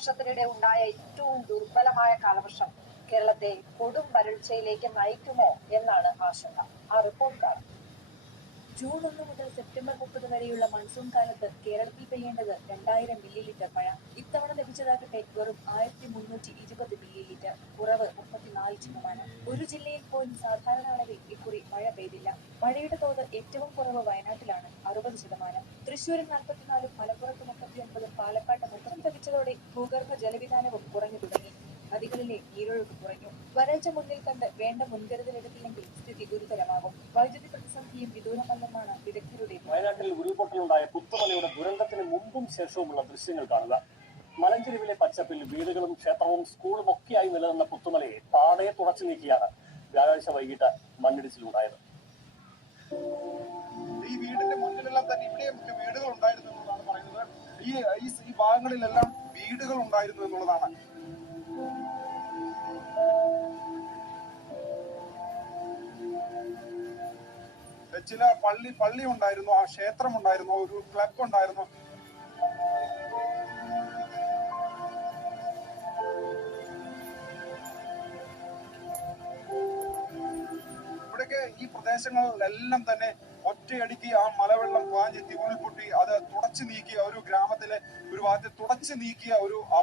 വർഷത്തിനിടെ ഉണ്ടായ ഏറ്റവും ദുർബലമായ കാലവർഷം കേരളത്തെ കൊടും വരൾച്ചയിലേക്ക് നയിക്കുമോ എന്നാണ് ആശങ്ക. ആ റിപ്പോർട്ട് കാണാം. ജൂൺ 1 മുതൽ സെപ്റ്റംബർ 30 വരെയുള്ള മൺസൂൺ കാലത്ത് കേരളത്തിൽ പെയ്യേണ്ടത് 2000 മില്ലിലിറ്റർ മഴ. ഇത്തവണ ലഭിച്ചതാകട്ടെ വെറും 1320 മില്ലിലിറ്റർ, കുറവ് 34%. ഒരു ജില്ലയിൽ പോലും സാധാരണ അളവിൽ ഇക്കുറി മഴ പെയ്തില്ല. മഴയുടെ തോത് ഏറ്റവും കുറവ് വയനാട്ടിലാണ്, 60%. തൃശൂരിൽ 44, മലപ്പുറത്ത് 39, പാലക്കാട്ട് 30 ലഭിച്ചതോടെ ഭൂഗർഭ ജലവിധാനവും കുറഞ്ഞു തുടങ്ങി. നദികളിലെ നീരൊഴുക്ക് കുറഞ്ഞു. വരൾച്ച മുന്നിൽ കണ്ട് വേണ്ട മുൻകരുതലെടുത്തില്ലെങ്കിൽ സ്ഥിതി ഗുരുതരമാകും. വൈദ്യുതി പ്രതിസന്ധിയും വിദൂരമല്ലെന്നാണ് വിദഗ്ധരുടെ. വയനാട്ടിൽ ഉരുൾപൊട്ടലുണ്ടായ പുത്തുമലയുടെ ദുരന്തത്തിന് മുമ്പും ശേഷവുമുള്ള ദൃശ്യങ്ങൾ കാണുക. മലഞ്ചെരുവിലെ പച്ചപ്പിൽ വീടുകളും ക്ഷേത്രവും സ്കൂളും ഒക്കെയായി നിലനിന്ന പുത്തുമലയെ താടെ തുടച്ചു നീക്കിയാണ് വ്യാഴാഴ്ച വൈകിട്ട് മണ്ണിടിച്ചിലുണ്ടായത്. ഈ വീടിന്റെ മുന്നിലെല്ലാം തന്നെ ഇവിടെയും വീടുകൾ ഉണ്ടായിരുന്നു എന്നുള്ളതാണ് പറയുന്നത്. ഈ ഭാഗങ്ങളിലെല്ലാം വീടുകൾ ഉണ്ടായിരുന്നു എന്നുള്ളതാണ്. ചില പള്ളി ഉണ്ടായിരുന്നു, ആ ക്ഷേത്രം ഉണ്ടായിരുന്നു, ഒരു ക്ലബ് ഉണ്ടായിരുന്നു. ഇവിടേക്ക് ഈ പ്രദേശങ്ങളിലെല്ലാം തന്നെ ഒറ്റയടിക്ക് ആ മലവെള്ളം പാഞ്ഞെത്തി ഉരുൾപൊട്ടി അത് തുടച്ചു നീക്കിയ ഒരു ഗ്രാമത്തിലെ ഒരു ഭാഗത്ത് തുടച്ചു നീക്കിയ ഒരു